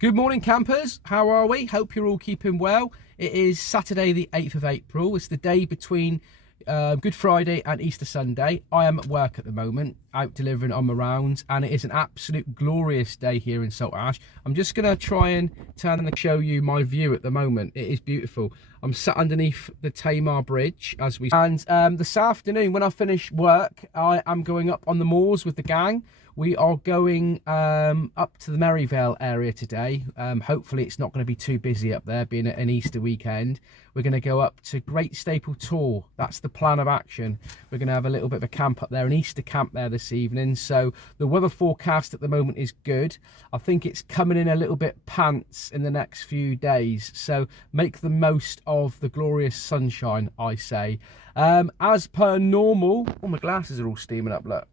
Good morning, campers. How are we? Hope you're all keeping well. It is Saturday the 8th of April. It's the day between Good Friday and Easter Sunday. I am at work at the moment, out delivering on my rounds, and it is an absolute glorious day here in Saltash. I'm just going to try and turn and show you my view at the moment. It is beautiful. I'm sat underneath the Tamar Bridge as we... And this afternoon, when I finish work, I am going up on the moors with the gang. We are going up to the Merryvale area today. Hopefully it's not going to be too busy up there, being an Easter weekend. We're going to go up to Great Staple Tor. That's the plan of action. We're going to have a little bit of a camp up there, an Easter camp there this evening. So the weather forecast at the moment is good. I think it's coming in a little bit pants in the next few days. So make the most of the glorious sunshine, I say. As per normal... Oh, my glasses are all steaming up, look.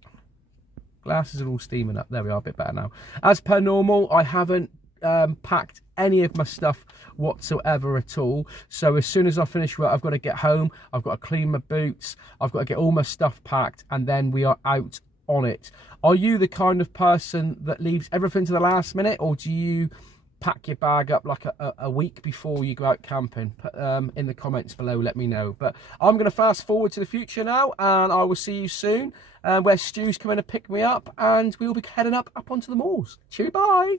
Glasses are all steaming up. There we are, a bit better now. As per normal, I haven't packed any of my stuff whatsoever at all. So as soon as I finish work, I've got to get home. I've got to clean my boots. I've got to get all my stuff packed, and then we are out on it. Are you the kind of person that leaves everything to the last minute, or do you pack your bag up like a week before you go out camping? Put in the comments below, let me know. But I'm going to fast forward to the future now, and I will see you soon where Stu's coming to pick me up, and we'll be heading up onto the moors. Cheery, bye.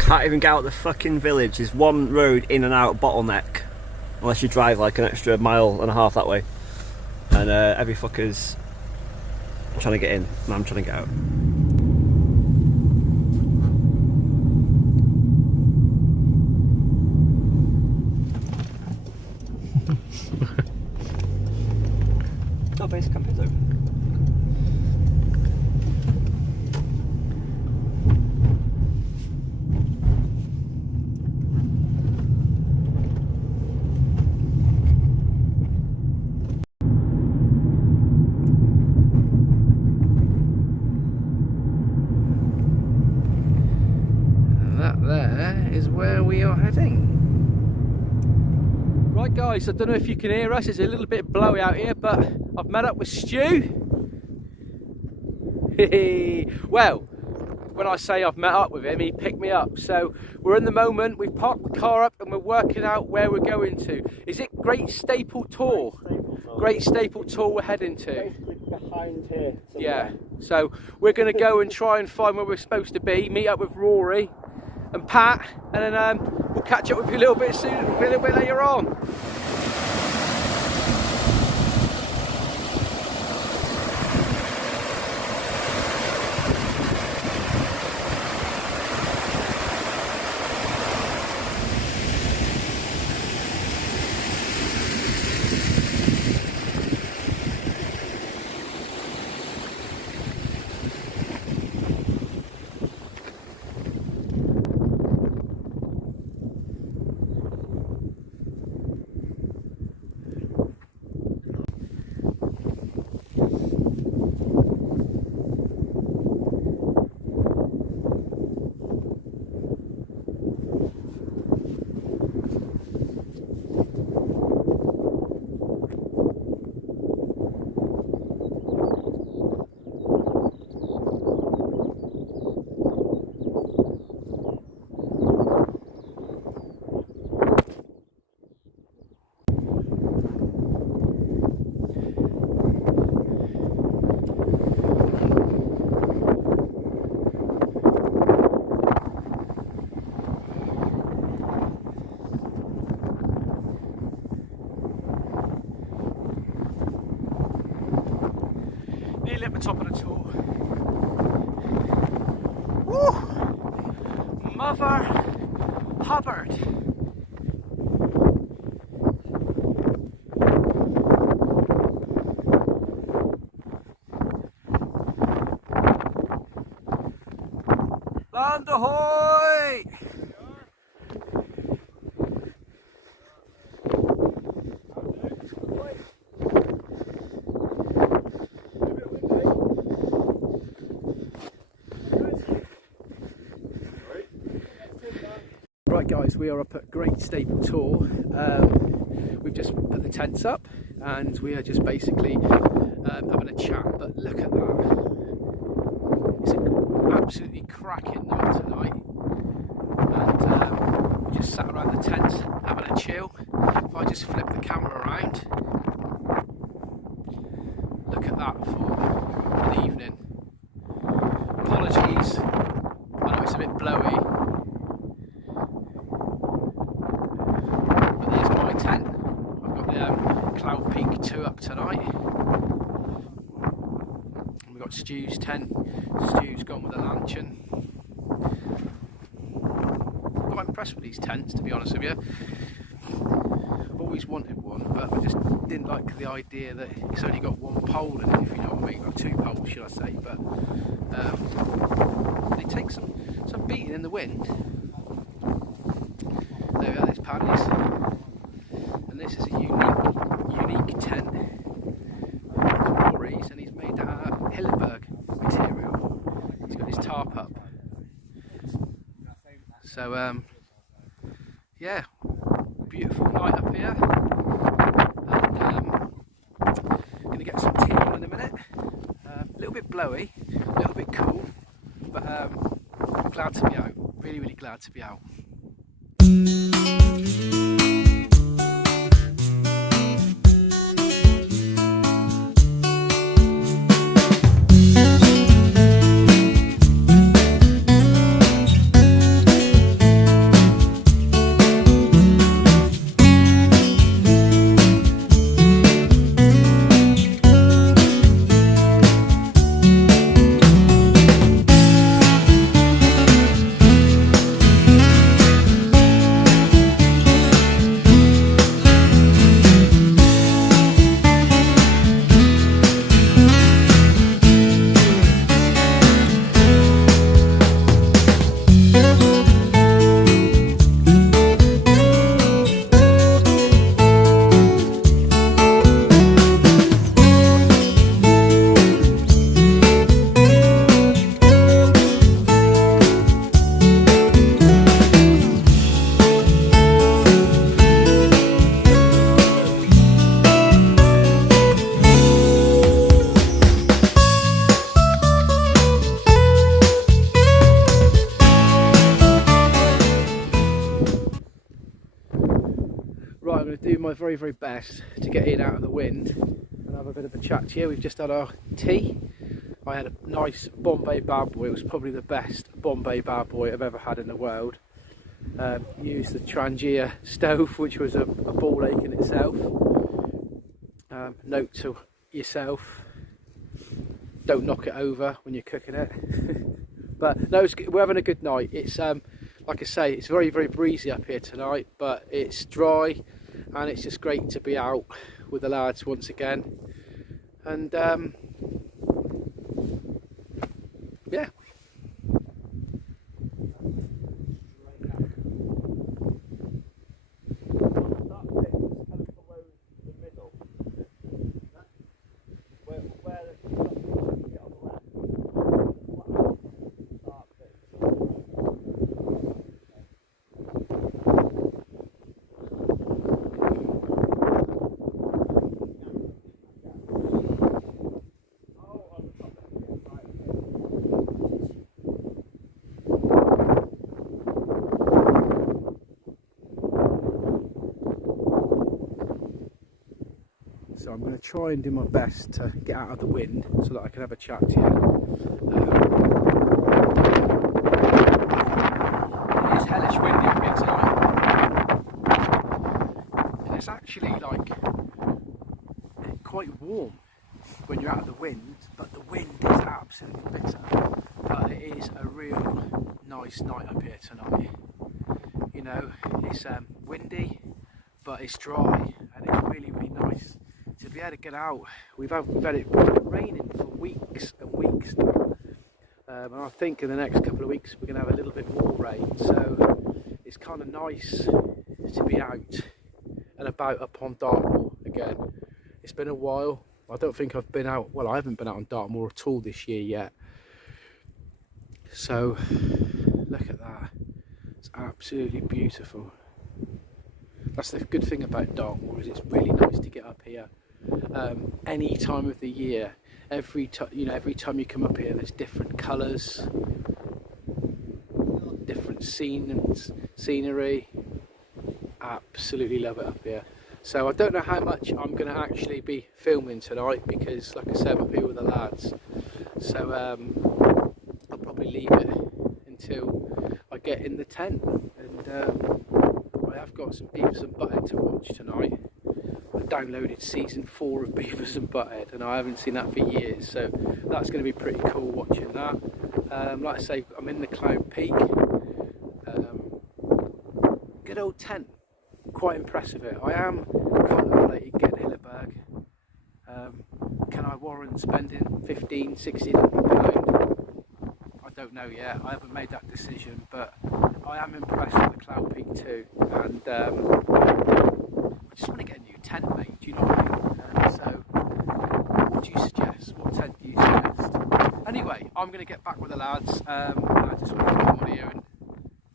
Can't even get out the fucking village. There's one road in and out bottleneck, unless you drive like an extra mile and a half that way, and every fucker's trying to get in and I'm trying to get out. Oh, basic camp is open. That there is where we are heading. Right guys, I don't know if you can hear us, it's a little bit blowy out here, but I've met up with Stu. Well, when I say I've met up with him, he picked me up. So we're in the moment, we've parked the car up and we're working out where we're going to. Is it Great Staple Tor? Great Staple Tor we're heading to. Basically behind here. Yeah, so we're going to go and try and find where we're supposed to be, meet up with Rory and Pat, and then we'll catch up with you a little bit soon, a little bit later on. Nearly at the top of the tour. Woo! Mother Hubbard. Land ahoy! Right guys, we are up at Great Staple Tor. We've just put the tents up and we are just basically having a chat, but look at that. It's a absolutely cracking night tonight, and we just sat around the tent having a chill. If I just flip the camera around, look at that for an evening. Apologies, I know it's a bit blowy, but there's my tent. I've got the Cloud Peak 2 up tonight. And we've got Stu's tent. Stu's gone with a Lanshan. Quite impressed with these tents, to be honest with you. I've always wanted one, but I just didn't like the idea that it's only got one pole in it, if you know what I mean. Well, two poles, should I say, but they take some beating in the wind. There we are, there's Paddy's. And this is a unique tent. It's Rory's, and he's made out of hilleberg material. He's got his tarp up. So yeah, beautiful night up here, and going to get some tea on in a minute. A little bit blowy, a little bit cool, but I'm glad to be out, really glad to be out. Right, I'm going to do my very best to get in out of the wind and have a bit of a chat here. We've just had our tea. I had a nice Bombay bad boy. It was probably the best Bombay bad boy I've ever had in the world. Used the Trangia stove, which was a ball ache in itself. Note to yourself, don't knock it over when you're cooking it. But no, we're having a good night. It's like I say, it's very breezy up here tonight, but it's dry, and it's just great to be out with the lads once again. And yeah. So I'm going to try and do my best to get out of the wind so that I can have a chat to you. It is hellish windy up here tonight, and it's actually like quite warm when you're out of the wind, but the wind is absolutely bitter. But it is a real nice night up here tonight. You know, it's windy, but it's dry, and it's really nice to be able to get out. We've had it raining for weeks and weeks now, and I think in the next couple of weeks we're going to have a little bit more rain, so it's kind of nice to be out and about up on Dartmoor again. It's been a while. I don't think I've been out, well, I haven't been out on Dartmoor at all this year yet. So look at that, it's absolutely beautiful. That's the good thing about Dartmoor, is it's really nice to get up here any time of the year. Every time you come up here, there's different colours, different scenery. Absolutely love it up here. So I don't know how much I'm going to actually be filming tonight because, like I said, I'm here with the lads. So I'll probably leave it until I get in the tent. And I have got some Beavis and Butthead to watch tonight. I downloaded season 4 of Beavis and Butthead, and I haven't seen that for years. So that's going to be pretty cool watching that. Like I say, I'm in the Cloud Peak. Good old tent. Quite impressive here. I am contemplating getting hilleberg. Can I warrant spending £1,500–1,600? I don't know yet. I haven't made that decision, but I am impressed with the Cloud Peak too. And I just want to get a new tent, mate. Do you know what I mean? So, what do you suggest? What tent do you suggest? Anyway, I'm going to get back with the lads. I just want to come on here and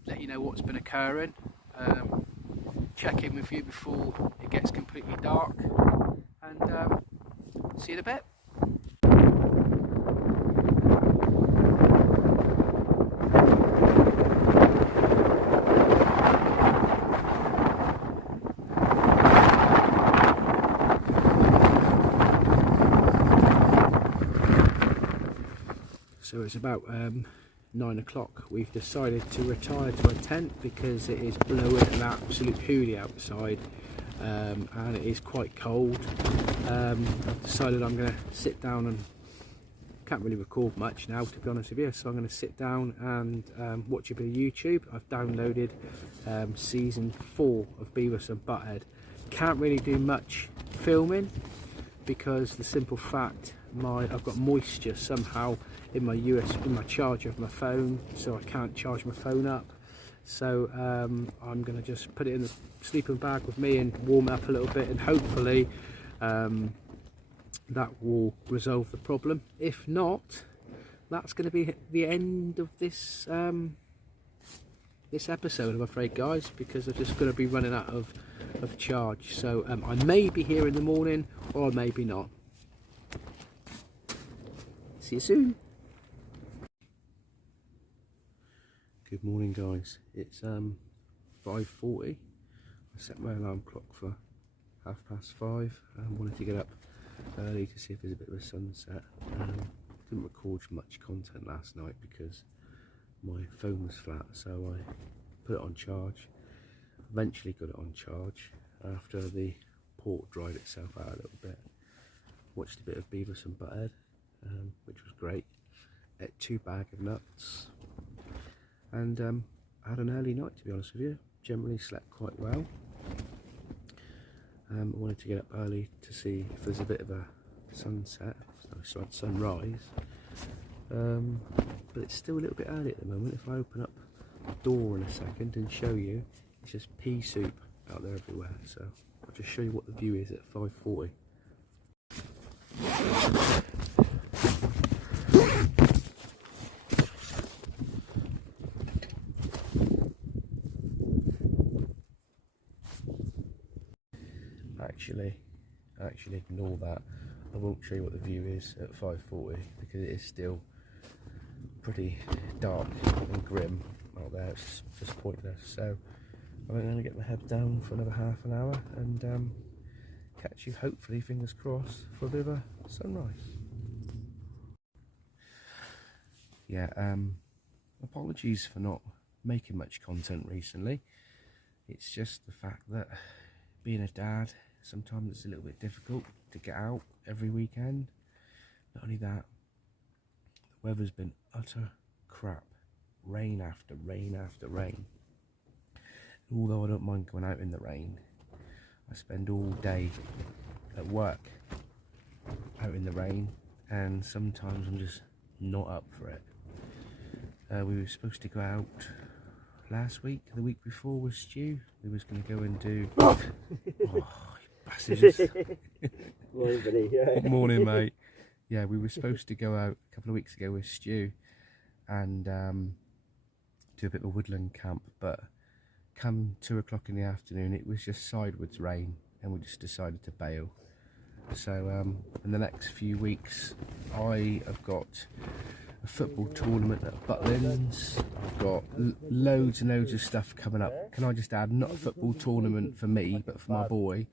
let you know what's been occurring. Check in with you before it gets completely dark, and see you in a bit. So it's about 9 o'clock. We've decided to retire to a tent because it is blowing an absolute hoolie outside, and it is quite cold. I've decided I'm going to sit down, and can't really record much now, to be honest with you, so I'm going to sit down and watch a bit of YouTube. I've downloaded season 4 of Beavis and Butthead. Can't really do much filming because the simple fact I've got moisture somehow in my charger of my phone, so I can't charge my phone up. So I'm going to just put it in the sleeping bag with me and warm it up a little bit, and hopefully that will resolve the problem. If not, that's going to be the end of this this episode, I'm afraid, guys, because I'm just going to be running out of charge. So I may be here in the morning, or maybe not. See you soon. Good morning, guys. It's 5:40. I set my alarm clock for 5:30. I wanted to get up early to see if there's a bit of a sunset. Didn't record much content last night because my phone was flat, so I put it on charge. Eventually got it on charge after the port dried itself out a little bit. Watched a bit of Beavis and Butthead, which was great. Ate 2 bags of nuts, and I had an early night, to be honest with you. Generally slept quite well. I wanted to get up early to see if there's a bit of a sunset, so I'd sunrise. But it's still a little bit early at the moment. If I open up the door in a second and show you, it's just pea soup out there everywhere. So I'll just show you what the view is at 5:40. Actually ignore that. I won't show you what the view is at 5:40 because it is still pretty dark and grim out there. It's just pointless. So I'm going to get my head down for another half an hour and catch you, hopefully, fingers crossed, for a bit of a sunrise. Yeah, apologies for not making much content recently. It's just the fact that being a dad, sometimes it's a little bit difficult to get out every weekend. Not only that, the weather's been utter crap. Rain after rain after rain. Although I don't mind going out in the rain, I spend all day at work out in the rain, and sometimes I'm just not up for it. We were supposed to go out last week, the week before, with Stu. We was going to go and do... Oh, you bastards. Morning, buddy. Yeah. Morning, mate. Yeah, we were supposed to go out a couple of weeks ago with Stu and do a bit of a woodland camp, but come 2 o'clock in the afternoon it was just sideways rain and we just decided to bail. So in the next few weeks I have got a football tournament at Butlins. I've got loads and loads of stuff coming up. Can I just add, not a football tournament for me, but for my boy.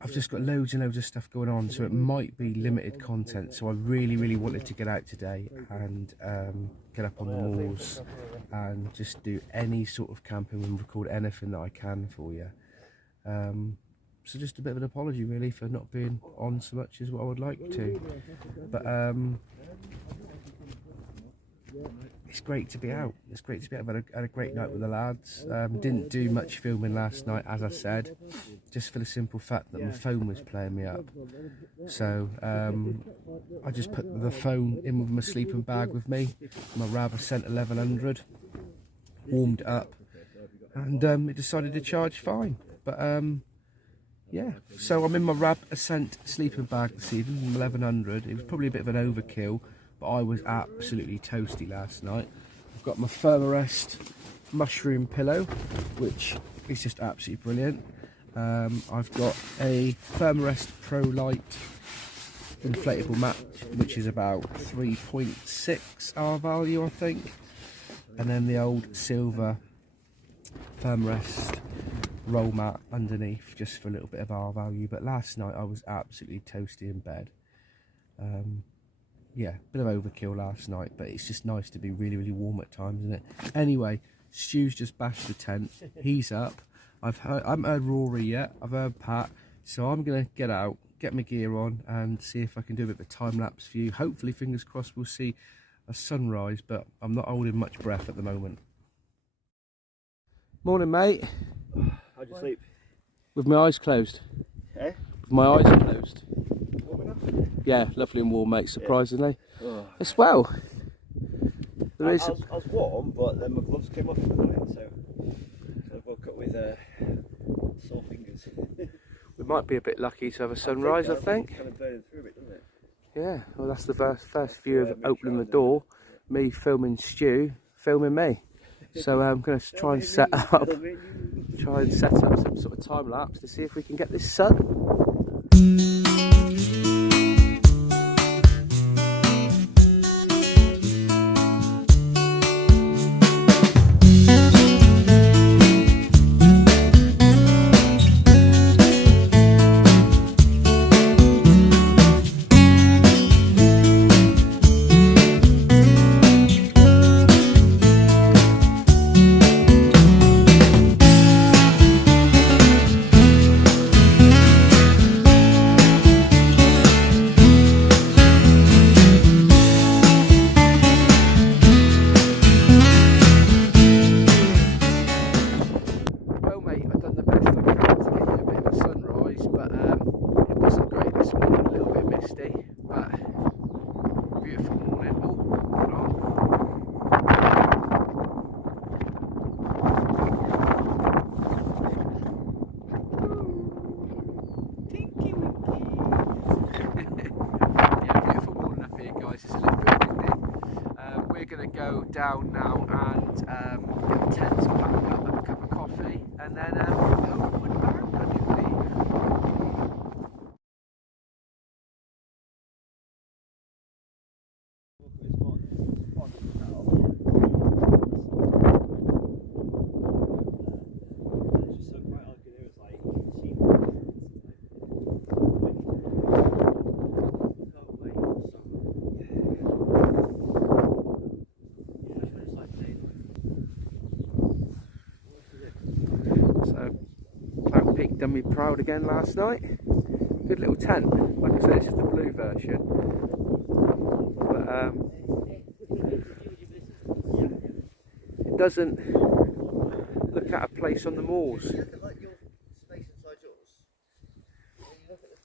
I've just got loads and loads of stuff going on, so it might be limited content. So I really wanted to get out today and get up on the moors and just do any sort of camping and record anything that I can for you. So just a bit of an apology really for not being on so much as what I would like to, but it's great to be out. It's great to be out. I've had a great night with the lads. Didn't do much filming last night, as I said, just for the simple fact that my phone was playing me up. So I just put the phone in with my sleeping bag with me, my Rab Ascent 1100, warmed it up, and it decided to charge fine. But yeah, so I'm in my Rab Ascent sleeping bag this evening, 1100. It was probably a bit of an overkill, but I was absolutely toasty last night. I've got my Thermarest mushroom pillow, which is just absolutely brilliant. I've got a Thermarest Pro Light inflatable mat, which is about 3.6 R value, I think. And then the old silver Thermarest roll mat underneath, just for a little bit of R value. But last night I was absolutely toasty in bed. Yeah, bit of overkill last night, but it's just nice to be really warm at times, isn't it? Anyway, Stu's just bashed the tent. He's up. I haven't heard Rory yet. I've heard Pat. So I'm gonna get out, get my gear on, and see if I can do a bit of a time lapse for you. Hopefully, fingers crossed, we'll see a sunrise, but I'm not holding much breath at the moment. Morning, mate. How'd you sleep? With my eyes closed. Eh? With my eyes closed. Yeah, lovely and warm, mate, surprisingly. Yeah. Oh. As well. I was warm, but then my gloves came off in the night, so I woke up with sore fingers. We might be a bit lucky to have a sunrise, I think. It's kind of burning through a bit, doesn't it? Yeah, well, that's the first view of opening the door. Me filming Stu, filming me. So I'm going to try and set up some sort of time lapse to see if we can get this sun. Down now and get the tents packed up, have a cup of coffee, and then homeward bound, I do believe. Done me proud again last night. Good little tent. Like I said, this is the blue version. But it doesn't look at a place on the moors.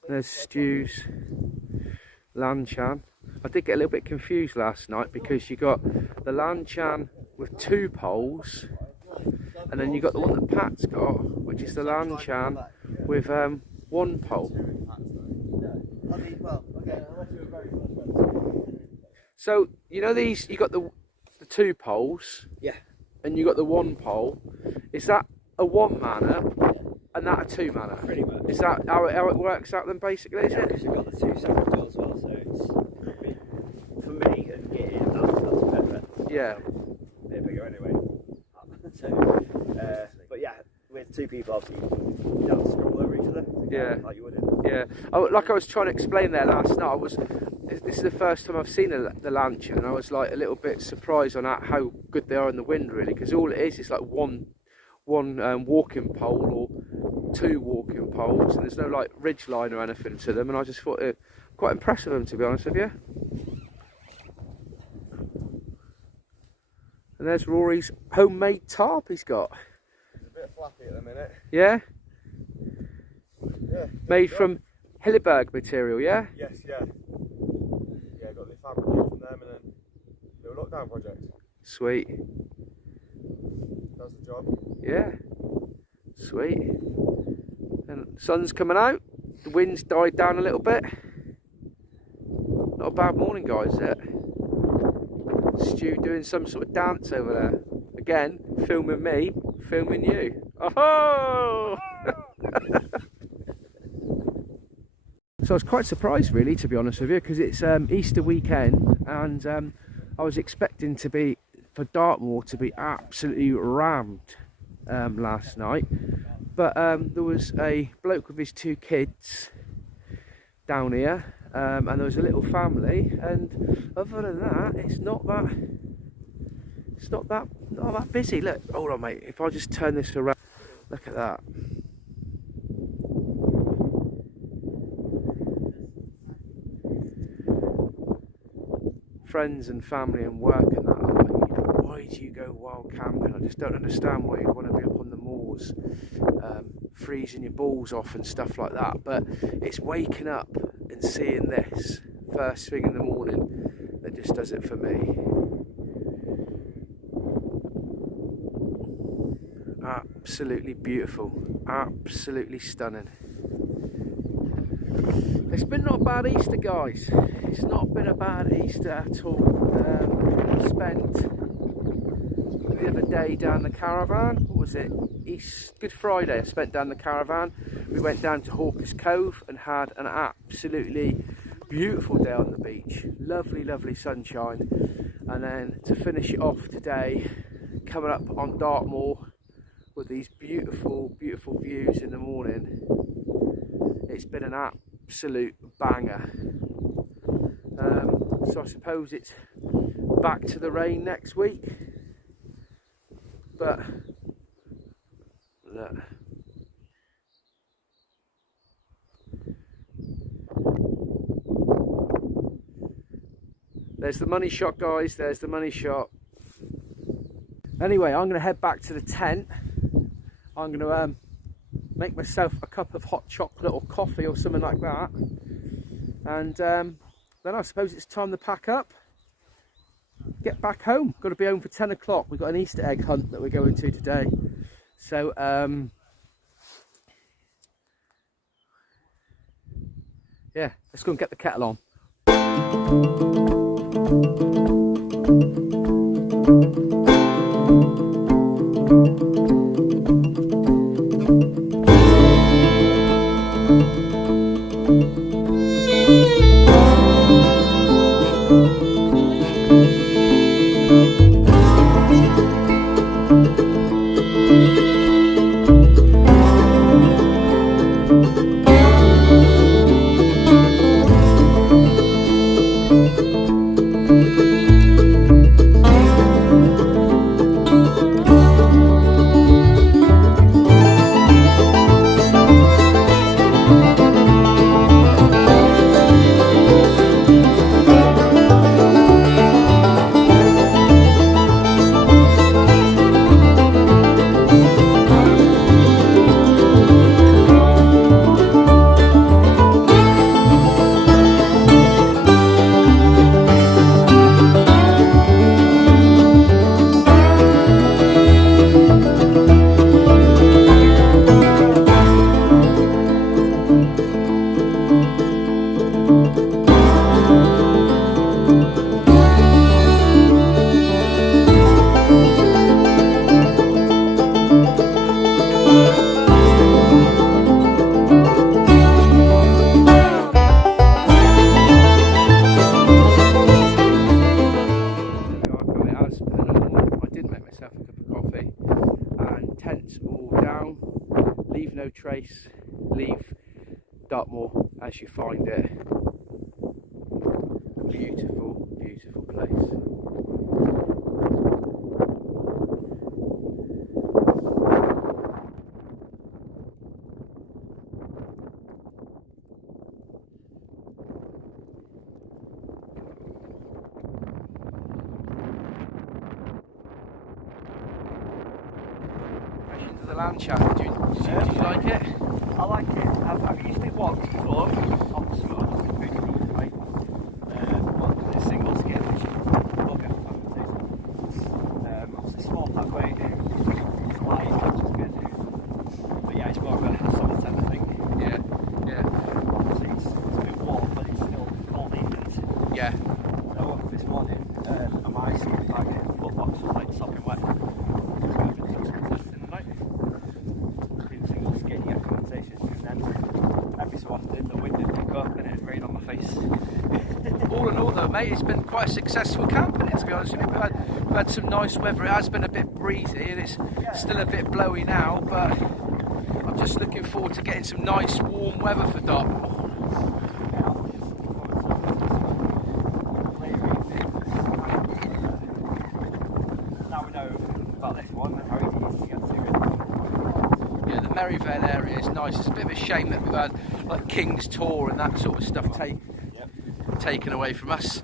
There's Stu's Lanshan. I did get a little bit confused last night because you got the Lanshan with 2 poles, and then you got the one that Pat's got, which is the Lanshan with 1 pole. So you know these, you got the 2 poles, yeah, and you got the 1 pole. Is that a 1-manner and that a 2-manner? Pretty much. Is that how it works out then, basically? Is yeah, it? because you've got the 2 separate doors as well, so it's Yeah. They're bigger anyway. So, but yeah, with two people, obviously, you don't scramble over each other. Yeah. Like you would. Yeah. Like I was trying to explain there last night, this is the first time I've seen the Lanshan, and I was like a little bit surprised on how good they are in the wind, really, because all it is like one walking pole or two walking poles, and there's no like ridge line or anything to them, and I just thought it quite impressive of them, to be honest with you. And there's Rory's homemade tarp he's got. It's a bit flappy at the minute. Yeah? Yeah. Made from hilleberg material, yeah? Yes, yeah. Yeah, got the fabric in from them and then little lockdown project. Sweet. Does the job. Yeah. Sweet. And the sun's coming out. The wind's died down a little bit. Not a bad morning, guys, is it? Stu doing some sort of dance over there. Again, filming me, filming you. Oh! So I was quite surprised, really, to be honest with you, because it's Easter weekend, and I was expecting for Dartmoor to be absolutely rammed last night, but there was a bloke with his two kids down here, and there was a little family, and other than that, it's not that busy. Look, hold on, mate. If I just turn this around, look at that. Friends and family and work and that, like, you know, why do you go wild camping? I just don't understand why you'd want to be up on the moors, freezing your balls off and stuff like that. But it's waking up and seeing this first thing in the morning that just does it for me. Absolutely beautiful, absolutely stunning. It's been not a bad Easter, guys. It's not been a bad Easter at all. I spent the other day down the caravan. What was it? Good Friday. I spent down the caravan. We went down to Hawker's Cove and had an absolutely beautiful day on the beach. Lovely, lovely sunshine. And then to finish it off today, coming up on Dartmoor with these beautiful, beautiful views in the morning. It's been an absolute banger. So I suppose it's back to the rain next week, but look. There's the money shot, guys. There's the money shot. Anyway, I'm going to head back to the tent. I'm going to make myself a cup of hot chocolate or coffee or something like that, and then I suppose it's time to pack up, get back home. Got to be home for 10 o'clock. We've got an Easter egg hunt that we're going to today, so yeah, let's go and get the kettle on. no trace. Leave Dartmoor as you find it. Beautiful, beautiful place. The Lanshan, did you like it? I like it. I've used it once before on some other pretty good way. But it's single skin, which is bugger for obviously small pack weight, it's light, which is good. But yeah, it's more of a solid tent, I think. Yeah. Obviously it's a bit warm, but it's still cold evenings. Yeah. So this morning, my skin bag foot box was like sopping wet. All in all though, mate, it's been quite a successful camp, and to be honest with you, we've had some nice weather. It has been a bit breezy and it's still a bit blowy now, but I'm just looking forward to getting some nice warm weather for Dartmoor. Now we know about this one and how easy it is to get to. Yeah, the Merivale area is nice. It's a bit of a shame that we've had like King's Tor and that sort of stuff taken away from us,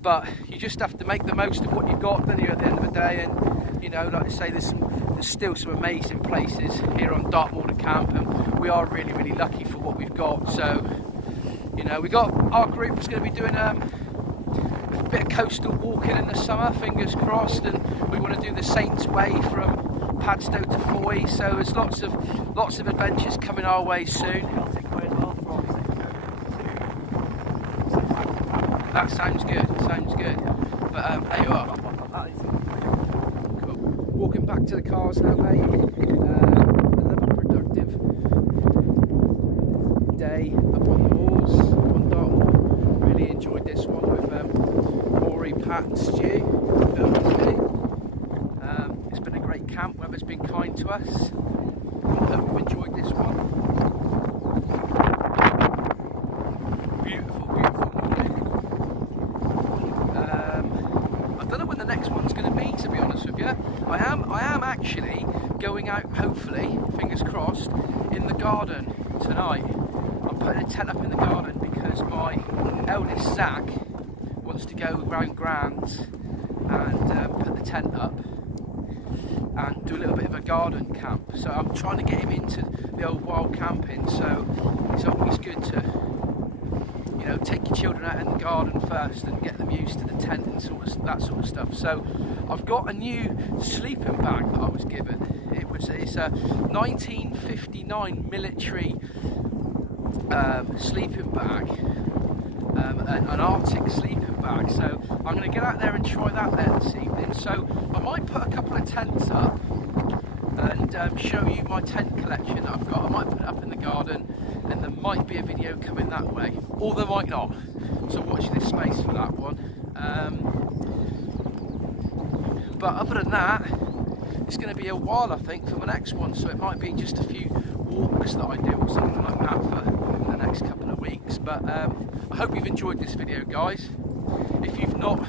but you just have to make the most of what you've got, don't you, at the end of the day. And you know, like I say, there's still some amazing places here on Dartmoor to camp, and we are really, really lucky for what we've got. So, you know, our group is going to be doing a bit of coastal walking in the summer, fingers crossed, and we want to do the Saints Way from Padstow to Foy. So there's lots of adventures coming our way soon. That sounds good, but there you are. Cool. Walking back to the cars now, mate. Another productive day up on the moors, on Dartmoor. Really enjoyed this one with Rory, Pat and Stu. It's been a great camp, weather's been kind to us. I hope you've enjoyed this one. I am actually going out, hopefully, fingers crossed, in the garden tonight. I'm putting a tent up in the garden because my eldest Zach wants to go round Grants and put the tent up and do a little bit of a garden camp. So I'm trying to get him into the old wild camping, so it's always good to, you know, take your children out in the garden first and get them used to the tent and that sort of stuff. So I've got a new sleeping bag that I was given. It's a 1959 military sleeping bag, an Arctic sleeping bag. So I'm going to get out there and try that there this evening. So I might put a couple of tents up and show you my tent collection that I've got. I might put it up in the garden, and there might be a video coming that way, or there might not. So watch this space for that one. But other than that, it's going to be a while, I think, for the next one. So it might be just a few walks that I do or something like that for the next couple of weeks. But I hope you've enjoyed this video, guys. If you've not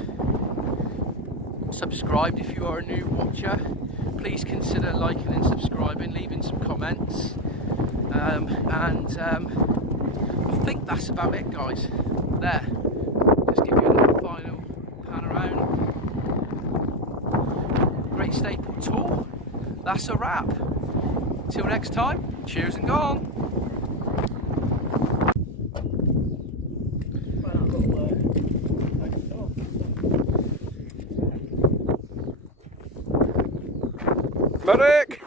subscribed, if you are a new watcher, please consider liking and subscribing, leaving some comments. I think that's about it, guys. There. Just give you a little final pan around. Great Staple Tor. That's a wrap. Till next time, cheers and gone. Marc!